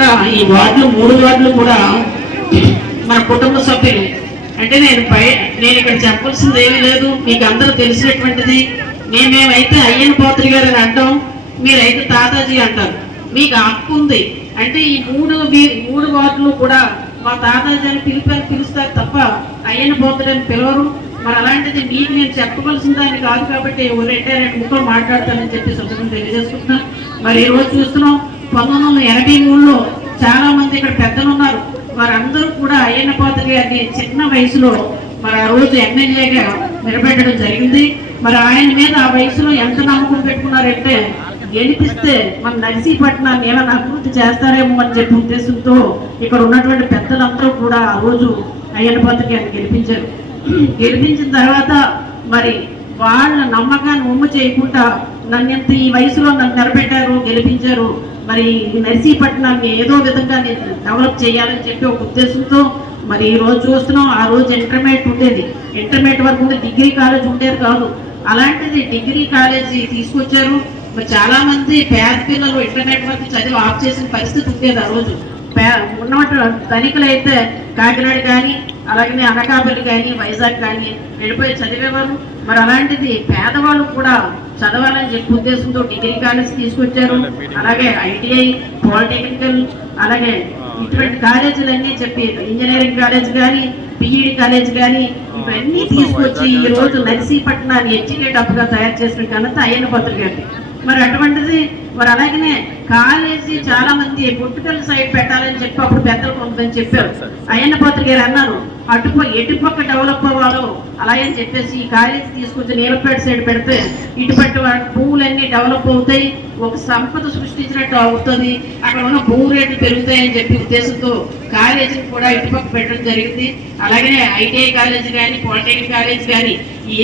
కూడా ఈ వార్డులు 3 వార్డులు కూడా మన కుటుంబ సభ్యులు. అంటే నేను ఇక్కడ చెప్పాల్సింది ఏమీ లేదు, మీకు అందరూ తెలిసినటువంటిది. మేమేమైతే అయ్యన్న పాత్రి గారు అని అంటాం, మీరైతే తాతాజీ అంటారు. మీకు హక్కు ఉంది. అంటే ఈ 3 వార్డులు కూడా మా తాతాజీ అని పిలుస్తారు తప్ప అయ్యన్న పాత్రి అని పిలవరు. మరి అలాంటిది మీకు నేను చెప్పవలసిన దాన్ని కాదు కాబట్టి 2 ముక్కలు మాట్లాడతానని చెప్పి సందర్భంగా తెలియజేసుకుంటున్నాను. మరి ఈ రోజు చూస్తున్నాం 1983లో చాలా మంది ఇక్కడ పెద్దలు ఉన్నారు. వారందరూ కూడా అయ్యన్న పాత్రి గారిని చిన్న వయసులో మరి ఆ రోజు ఎమ్మెల్యేగా నిలబెట్టడం జరిగింది. మరి ఆయన మీద ఆ వయసులో ఎంత నమ్మకం పెట్టుకున్నారంటే, గెలిపిస్తే మన నర్సీపట్నాన్ని ఏమైనా అభివృద్ధి చేస్తారేమో అని చెప్పి ఉద్దేశంతో ఇక్కడ ఉన్నటువంటి పెద్దలందరూ కూడా ఆ రోజు అయ్యన్న పాత్రి గారిని గెలిపించారు. గెలిపించిన తర్వాత మరి వాళ్ళ నమ్మకాన్ని ఉమ్మ చేయకుండా నన్ను ఎంత ఈ వయసులో నన్ను నిలబెట్టారు, గెలిపించారు. మరి నర్సీపట్నాన్ని ఏదో విధంగా నేను డెవలప్ చేయాలని చెప్పి ఒక ఉద్దేశంతో మరి ఈ రోజు చూస్తున్నాం. ఆ రోజు ఇంటర్మీడియట్ ఉండేది, ఇంటర్మీడియట్ వరకు ఉండే డిగ్రీ కాలేజ్ ఉండేది కాదు. అలాంటిది డిగ్రీ కాలేజీ తీసుకొచ్చారు. మరి చాలా మంది పేద పిల్లలు ఇంటర్నెట్ వరకు చదివి ఆఫ్ చేసిన పరిస్థితి ఉండేది. ఆ రోజు ఉన్నటువంటి ధనికులు అయితే కాకినాడ కానీ అలాగనే అనకాపల్లి కానీ వైజాగ్ కానీ వెళ్ళిపోయి చదివేవారు. మరి అలాంటిది పేదవాళ్ళు కూడా చదవాలని చెప్పి ఉద్దేశంతో డిగ్రీ కాలేజ్ తీసుకొచ్చారు. అలాగే ఐటీఐ, పాలిటెక్నికల్, అలాగే ఇటువంటి కాలేజీలన్నీ చెప్పి ఇంజనీరింగ్ కాలేజ్ కానీ పిఈడి కాలేజ్ కానీ ఇవన్నీ తీసుకొచ్చి ఈ రోజు నర్సీపట్నాన్ని ఎడ్యుకేట్ అప్గా తయారు చేసిన ఘనత అయ్యన్న పాత్రి గారిది. మరి అటువంటిది మరి అలాగనే కాలేజీ చాలా మంది పొలిటికల్ సైడ్ పెట్టాలని చెప్పి అప్పుడు పెద్దలు కొంతని చెప్పారు. అయ్యన్న పాత్రి గారు అన్నారు, ఎటుపక్క డెవలప్ అవ్వాలో అలాగని చెప్పేసి ఈ కాలేజీ తీసుకొచ్చి నీలపేట సైడ్ పెడితే ఇటుపట్టి భూములన్నీ డెవలప్ అవుతాయి, ఒక సంపద సృష్టించినట్టు అవుతుంది, అక్కడ ఉన్న భూ రేట్లు పెరుగుతాయని చెప్పి ఉద్దేశంతో కాలేజీని కూడా ఇటుపక్క పెట్టడం జరిగింది. అలాగే ఐటీఐ కాలేజీ కానీ పాలిటెక్నిక్ కాలేజ్ కానీ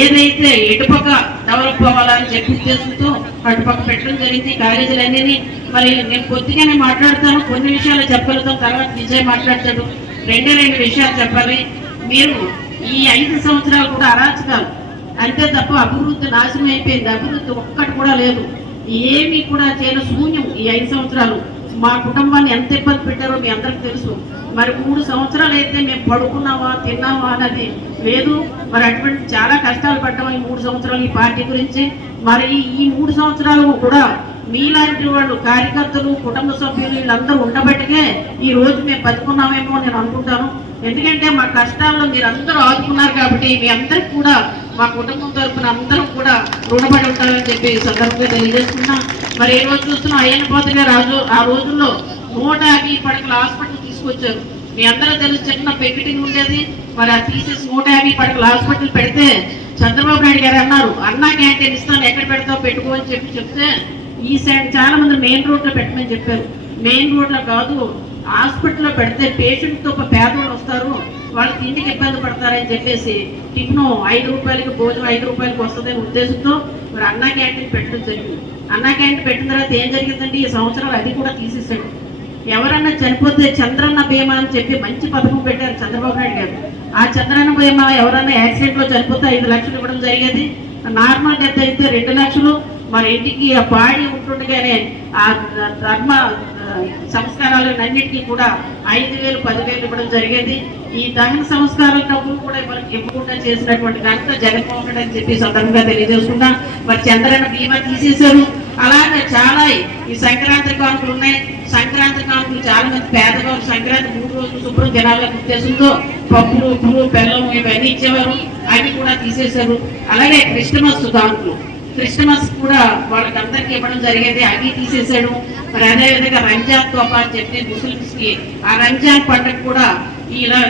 ఏదైతే ఎటుపక్క డెవలప్ అవ్వాలని చెప్పి ఉద్దేశంతో అటుపక్క పెట్టడం జరిగింది కాలేజీలన్నీ. మరి నేను కొద్దిగానే మాట్లాడతాను, కొన్ని విషయాలు చెప్పగలుగుతాం, తర్వాత విజయ్ మాట్లాడతాడు. 2 విషయాలు చెప్పాలి. మీరు ఈ 5 సంవత్సరాలు కూడా అరాచకాలు అంతే తప్ప అభివృద్ధి నాశనం అయిపోయింది. అభివృద్ధి ఒక్కటి కూడా లేదు, ఏమీ కూడా చేయని శూన్యం. ఈ 5 సంవత్సరాలు మా కుటుంబాన్ని ఎంత ఇబ్బంది పెట్టారో మీ అందరికి తెలుసు. మరి 3 సంవత్సరాలు అయితే మేము పడుకున్నావా తిన్నావా అన్నది లేదు. మరి అటువంటి చాలా కష్టాలు పడ్డాము ఈ 3 సంవత్సరాలు ఈ పార్టీ గురించి. మరి ఈ 3 సంవత్సరాలు కూడా మీలాంటి వాళ్ళు కార్యకర్తలు, కుటుంబ సభ్యులు వీళ్ళందరూ ఉండబట్టికే ఈ రోజు మేము బతుకున్నామేమో నేను అనుకుంటాను. ఎందుకంటే మా కష్టాల్లో మీరు అందరూ ఆదుకున్నారు కాబట్టి మీ అందరికి కూడా మా కుటుంబం తరఫున అందరం కూడా రుణపడి ఉంటారని చెప్పి సందర్భంగా తెలియజేస్తున్నా. మరి ఈ రోజు చూస్తున్న అయ్యన్న పాత్రి గారు ఆ రోజుల్లో 150 పడకల హాస్పిటల్ తీసుకొచ్చారు. మీ అందరూ తెలిసి చిన్న పెకెటింగ్ ఉండేది. మరి అది తీసేసి 150 పడకల హాస్పిటల్ పెడితే చంద్రబాబు నాయుడు గారు అన్నారు, అన్నా క్యాంటీన్ ఇస్తాను ఎక్కడ పెడతావు పెట్టుకో అని చెప్తే ఈ సైడ్ చాలా మంది మెయిన్ రోడ్లో పెట్టమని చెప్పారు. మెయిన్ రోడ్లో కాదు, హాస్పిటల్లో పెడితే పేషెంట్తో పేదవాళ్ళు వస్తారు, వాళ్ళు తిండికి ఇబ్బంది పడతారని చెప్పేసి టిఫిన్ 5 రూపాయలకి భోజనం 5 రూపాయలకి వస్తుందనే ఉద్దేశంతో మరి అన్నా క్యాంటీన్ పెట్టడం జరిగింది. అన్నా క్యాంటీన్ పెట్టిన తర్వాత ఏం జరిగిందంటే ఈ సంవత్సరాలు అది కూడా తీసేసాడు. ఎవరన్నా చనిపోతే చంద్రన్న బీమా అని చెప్పి మంచి పథకం పెట్టారు చంద్రబాబు నాయుడు గారు. ఆ చంద్రన్న బీమా ఎవరన్నా యాక్సిడెంట్లో చనిపోతే 5 లక్షలు ఇవ్వడం జరిగేది. నార్మల్ డెత్ అయితే 2 లక్షలు. మరి ఇంటికి ఆ బాడీ ఉంటుండగానే ఆ ధర్మ సంస్కారాలన్నింటికీ కూడా 5,000, 10,000 ఇవ్వడం జరిగేది. ఈ దహన సంస్కారాల డబ్బులు కూడా ఎవరికి ఇవ్వకుండా చేసినటువంటి ఘనత జగన్మోహన్ రెడ్డి అని చెప్పి సందర్భంగా తెలియజేసుకున్నా. మరి చంద్రన్న బీమా తీసేశారు. అలాగే చాలా ఈ సంక్రాంతి కానుకలు ఉన్నాయి. సంక్రాంతి కానుకలు చాలా మంది పేదవారు సంక్రాంతి 3 రోజులు శుభ్రం జనాలకు ఉద్దేశంతో పప్పులు, ఉప్పులు, బెల్లం ఇవన్నీ ఇచ్చేవారు, అవి కూడా తీసేశారు. అలాగే క్రిస్టమస్ కానుకలు, క్రిస్టమస్ కూడా వాళ్ళకందరికీ ఇవ్వడం జరిగేది, అవి తీసేశాడు. మరి అదేవిధంగా రంజాన్ తోపా అని చెప్పి ముస్లిమ్స్కి ఆ రంజాన్ పండుగ కూడా ఇలా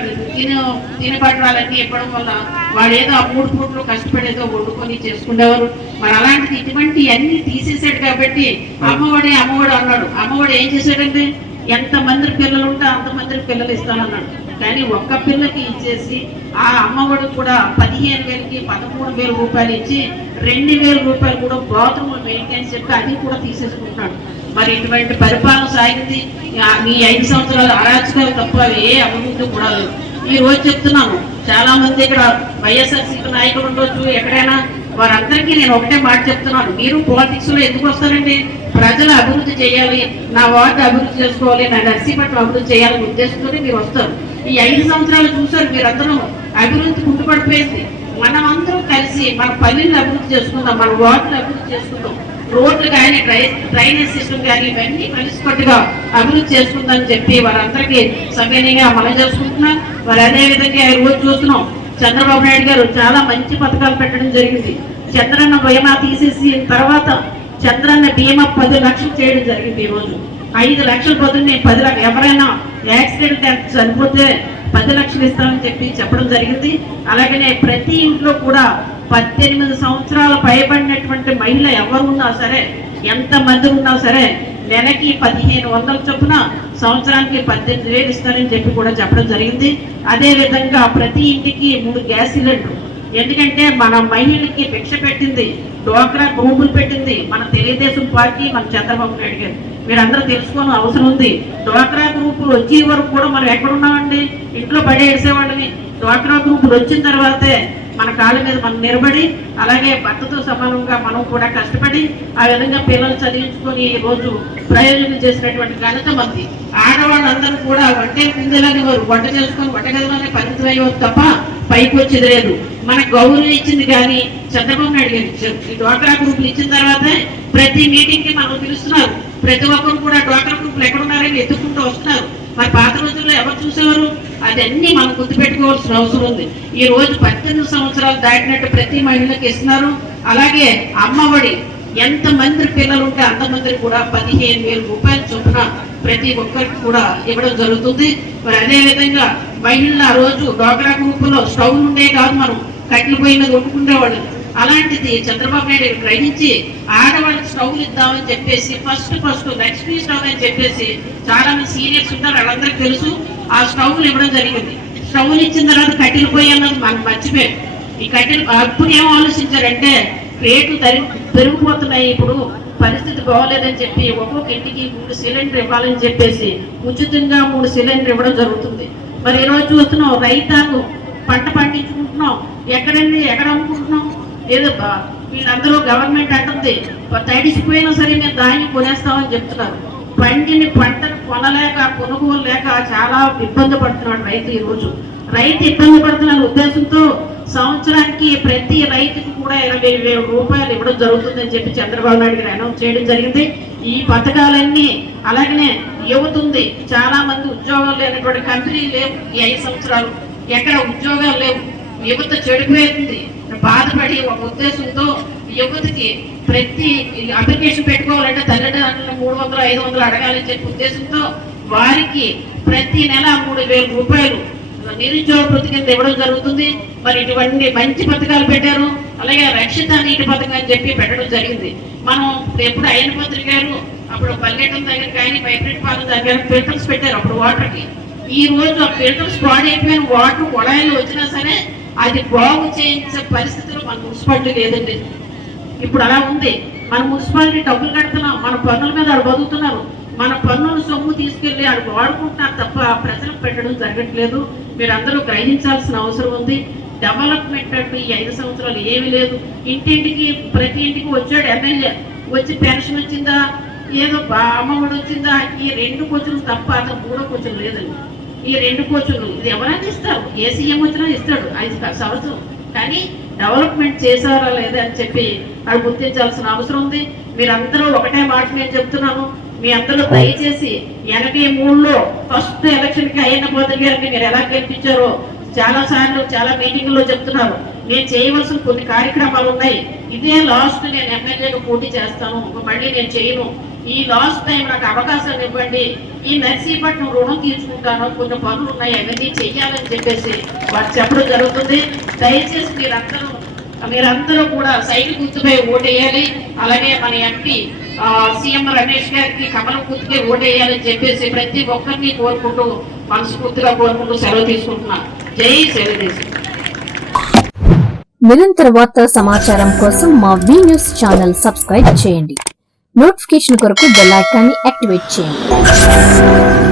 తినబట్టాలన్నీ ఇవ్వడం వల్ల వాడు ఏదో ఆ 3 పూటలు కష్టపడేదో వండుకొని చేసుకునేవారు. మరి అలాంటిది ఇటువంటి అన్ని తీసేసాడు కాబట్టి అమ్మఒడి అన్నాడు. అమ్మఒడి ఏం చేశాడంటే ఎంతమంది పిల్లలు ఉంటే అంతమందికి పిల్లలు ఇస్తానన్నాడు. కానీ ఒక్క పిల్లకి ఇచ్చేసి ఆ అమ్మఒడి కూడా 15,000కి 13,000 రూపాయలు ఇచ్చి 2,000 రూపాయలు కూడా బాత్రూమ్ మెయింటెనెన్స్ చెప్పి అది కూడా తీసేసుకుంటున్నాడు. మరి ఇటువంటి పరిపాలన సాగింది. ఈ 5 సంవత్సరాలు అరాచకాలు తప్ప ఏ అభివృద్ధి కూడా లేదు. ఈ రోజు చెప్తున్నాను, చాలా మంది ఇక్కడ వైఎస్ఆర్సీపీ నాయకులు ఉండొచ్చు ఎక్కడైనా, వారందరికీ నేను ఒకటే మాట చెప్తున్నాను, మీరు పాలిటిక్స్ లో ఎందుకు వస్తారండి? ప్రజలు అభివృద్ధి చేయాలి, నా వార్డు అభివృద్ధి చేసుకోవాలి, నా నర్సీపట్నం అభివృద్ధి చేయాలనే ఉద్దేశంతో మీరు వస్తారు. ఈ 5 సంవత్సరాలు చూసారు మీరందరూ, అభివృద్ధి కుంటుపడిపోయింది. మనమందరం కలిసి మన పల్లెలను అభివృద్ధి చేసుకుందాం, మన వార్డులు అభివృద్ధి చేసుకుందాం, రోడ్లు కానీ డ్రైనేజ్ సిస్టమ్ కానీ ఇవన్నీ కలిసికట్టుగా అభివృద్ధి చేసుకుందని చెప్పి వారందరికీ సవ్యంగా మనం చేసుకుంటున్నాం. మరి అదేవిధంగా ఈ రోజు చూస్తున్నాం, చంద్రబాబు నాయుడు గారు చాలా మంచి పథకాలు పెట్టడం జరిగింది. చంద్రన్న బీమా తీసేసి తర్వాత చంద్రన్న బీమా 10 లక్షలు చేయడం జరిగింది. ఈరోజు 5 లక్షల బదులు 10 లక్షలు, ఎవరైనా యాక్సిడెంట్ చనిపోతే 10 లక్షలు ఇస్తామని చెప్పి చెప్పడం జరిగింది. అలాగనే ప్రతి ఇంట్లో కూడా 18 సంవత్సరాలు పైబడినటువంటి మహిళ ఎవరు ఉన్నా సరే, ఎంతమంది ఉన్నా సరే, నెలకి 1500 చొప్పున సంవత్సరానికి 18,000 ఇస్తారని చెప్పి కూడా చెప్పడం జరిగింది. అదేవిధంగా ప్రతి ఇంటికి 3 గ్యాస్ సిలిండర్. ఎందుకంటే మన మహిళలకి భిక్ష పెట్టింది, డ్వాక్రా గ్రూపులు పెట్టింది మన తెలుగుదేశం పార్టీ, మన చంద్రబాబు నాయుడు గారు. మీరందరూ తెలుసుకోని అవసరం ఉంది. డ్వాక్రా గ్రూపులు వచ్చే వరకు కూడా మనం ఎక్కడున్నామండి, ఇంట్లో పడేసేవాళ్ళని. డ్వాక్రా గ్రూపులు వచ్చిన తర్వాతే మన కాళ్ళ మీద మనం నిలబడి, అలాగే భర్తతో సమానంగా మనం కూడా కష్టపడి ఆ విధంగా పిల్లలు చదివించుకొని ఈ రోజు ప్రయోజనం చేసినటువంటి ఘనత మంది. ఆడవాళ్ళందరూ కూడా వంటే కుందేలని వారు వంట చేసుకొని వంటగదిలోనే పరిమితం అయ్యేవారు తప్ప పైకి వచ్చేది లేదు. మనకు గౌరవం ఇచ్చింది కానీ చంద్రబాబు నాయుడు గారు ఇచ్చారు. ఈ డ్వాక్రా గ్రూపులు ఇచ్చిన తర్వాతే ప్రతి మీటింగ్ కి మనం పిలుస్తున్నారు. ప్రతి ఒక్కరు కూడా డ్వాక్రా గ్రూపులు ఎక్కడున్నారని ఎత్తుకుంటూ వస్తున్నారు. మరి పాత రోజుల్లో ఎవరు చూసేవారు? అదన్నీ మనం గుర్తుపెట్టుకోవాల్సిన అవసరం ఉంది. ఈ రోజు 18 సంవత్సరాలు దాటినట్టు ప్రతి మహిళకి ఇస్తున్నారు. అలాగే అమ్మఒడి ఎంతమంది పిల్లలు ఉంటే అంతమందికి కూడా 15,000 రూపాయల చొప్పున ప్రతి ఒక్కరికి కూడా ఇవ్వడం జరుగుతుంది. మరి అదేవిధంగా మహిళలు ఆ రోజు డ్వాక్రా గ్రూపులో స్టవ్ ఉండే కాదు, మనం కట్టెల పొయ్యి మీద వండుకునేవాళ్ళు. అలాంటిది చంద్రబాబు నాయుడు గ్రహించి ఆడవాళ్ళకి స్టవ్లు ఇద్దామని చెప్పేసి ఫస్ట్ లక్ష్మీ స్టవ్ అని చెప్పేసి చాలా మంది సీనియర్స్ ఉంటారు, వాళ్ళందరికీ తెలుసు. ఆ స్టవ్లు ఇవ్వడం జరిగింది. స్టవ్లు ఇచ్చిన తర్వాత కట్టెల పొయ్యి అన్నది మనం మర్చిపోయాం. ఈ కట్టెలు అప్పుడు ఏం ఆలోచించారంటే రేట్లు పెరిగిపోతున్నాయి, ఇప్పుడు పరిస్థితి బాగోలేదని చెప్పి ఒక్కొక్క ఇంటికి 3 సిలిండర్ ఇవ్వాలని చెప్పేసి ఉచితంగా 3 సిలిండర్ ఇవ్వడం జరుగుతుంది. మరి ఈరోజు చూస్తున్నాం, రైతాంగం పంట పండించుకుంటున్నాం, ఎక్కడ అమ్ముకుంటున్నాం? ఏదో వీళ్ళందరూ గవర్నమెంట్ అంటుంది తడిసిపోయినా సరే మేము ధాన్యం కొనేస్తామని చెప్తున్నారు. పంటను కొనలేక, కొనుగోలు లేక చాలా ఇబ్బంది పడుతున్నాడు రైతు. ఈరోజు రైతు ఇబ్బంది పడుతున్న ఉద్దేశంతో సంవత్సరానికి ప్రతి రైతుకు కూడా 20,000 రూపాయలు ఇవ్వడం జరుగుతుందని చెప్పి చంద్రబాబు నాయుడు గారు అనౌన్స్ చేయడం జరిగింది. ఈ పథకాలన్నీ అలాగనే యువత ఉంది, చాలా మంది ఉద్యోగాలు లేనటువంటి కంపెనీలు లేవు. ఈ 5 సంవత్సరాలు ఎక్కడ ఉద్యోగాలు లేవు, యువత చెడిపోయింది. బాధపడి ఒక ఉద్దేశంతో యువతకి ప్రతి అప్లికేషన్ పెట్టుకోవాలంటే తల్లిదండ్రులు 300, 500 అడగాలని చెప్పి ఉద్దేశంతో వారికి ప్రతి నెల 3,000 రూపాయలు నిరుద్యోగ వృత్తి కింద ఇవ్వడం జరుగుతుంది. మరి ఇటువంటి మంచి పథకాలు పెట్టారు. అలాగే రక్షిత నీటి పథకం అని చెప్పి పెట్టడం జరిగింది. మనం ఎప్పుడు అయిన పత్రిక గారు అప్పుడు పల్లెటూరు దగ్గర కానీ పైప్లైట్ పాలన దగ్గర ఫిల్టర్స్ పెట్టారు అప్పుడు వాటర్కి. ఈ రోజు ఆ ఫిల్టర్స్ పాడైపోయిన వాటర్ కొళాయిలు వచ్చినా సరే అది బాగు చేయించే పరిస్థితిలో మన మున్సిపాలిటీ లేదండి. ఇప్పుడు అలా ఉంది. మన మున్సిపాలిటీ డబ్బులు కడుతున్నాం, మన పన్నుల మీద ఆడు బతుకుతున్నారు, మన పన్నుల సొమ్ము తీసుకెళ్లి ఆడు వాడుకుంటున్నారు తప్ప ప్రజలకు పెట్టడం జరగట్లేదు. మీరు అందరూ గ్రహించాల్సిన అవసరం ఉంది. డెవలప్మెంట్ అంటూ ఈ 5 సంవత్సరాలు ఏమీ లేదు. ఇంటింటికి ప్రతి ఇంటికి వచ్చాడు ఎమ్మెల్యే, వచ్చి పెన్షన్ వచ్చిందా, ఏదో అమ్మఒడి వచ్చిందా, ఈ 2 కోచులు తప్ప అతను 3వ కోచులు లేదండి. ఈ 2 కోచులు ఇది ఎవరైనా ఇస్తారు, ఏ సీఎం వచ్చినా ఇస్తాడు 5 సంవత్సరం, కానీ డెవలప్మెంట్ చేశారా లేదా అని చెప్పి అది గుర్తించాల్సిన అవసరం ఉంది. మీరందరూ ఒకటే మాట నేను చెప్తున్నాను, మీ అందరూ దయచేసి 83లో ఫస్ట్ ఎలక్షన్కి అయ్యన్న పోతయ్య గారిని మీరు ఎలా గెలిపించారో చాలా సార్లు చాలా మీటింగ్లో చెప్తున్నారు. నేను చేయవలసిన కొన్ని కార్యక్రమాలు ఉన్నాయి. ఇదే లాస్ట్ నేను ఎమ్మెల్యేగా పోటీ చేస్తాను, మళ్ళీ నేను చేయను, ఈ లాస్ట్ టైం నాకు అవకాశం ఇవ్వండి, ఈ నర్సీపట్నం రుణం తీర్చుకుంటాను, కొన్ని పనులు ఉన్నాయి అవన్నీ చెయ్యాలని చెప్పేసి వారు చెప్పడం జరుగుతుంది. దయచేసి మీరందరూ కూడా సైకిల్ గుర్తుపై ఓటేయాలి. అలాగే మన ఎంపీ సీఎం రమేష్ గారికి కమలం గుర్తుపై ఓటేయాలని చెప్పేసి ప్రతి ఒక్కరిని కోరుకుంటూ మనస్ఫూర్తిగా కోరుకుంటూ సెలవు తీసుకుంటున్నాను. జై తెలుగుదేశం. నిరంతర వార్తా సమాచారం కోసం మా వి న్యూస్ ఛానల్ సబ్స్క్రైబ్ చేయండి. నోటిఫికేషన్ కొరకు బెల్ ఐకాన్ని యాక్టివేట్ చేయండి.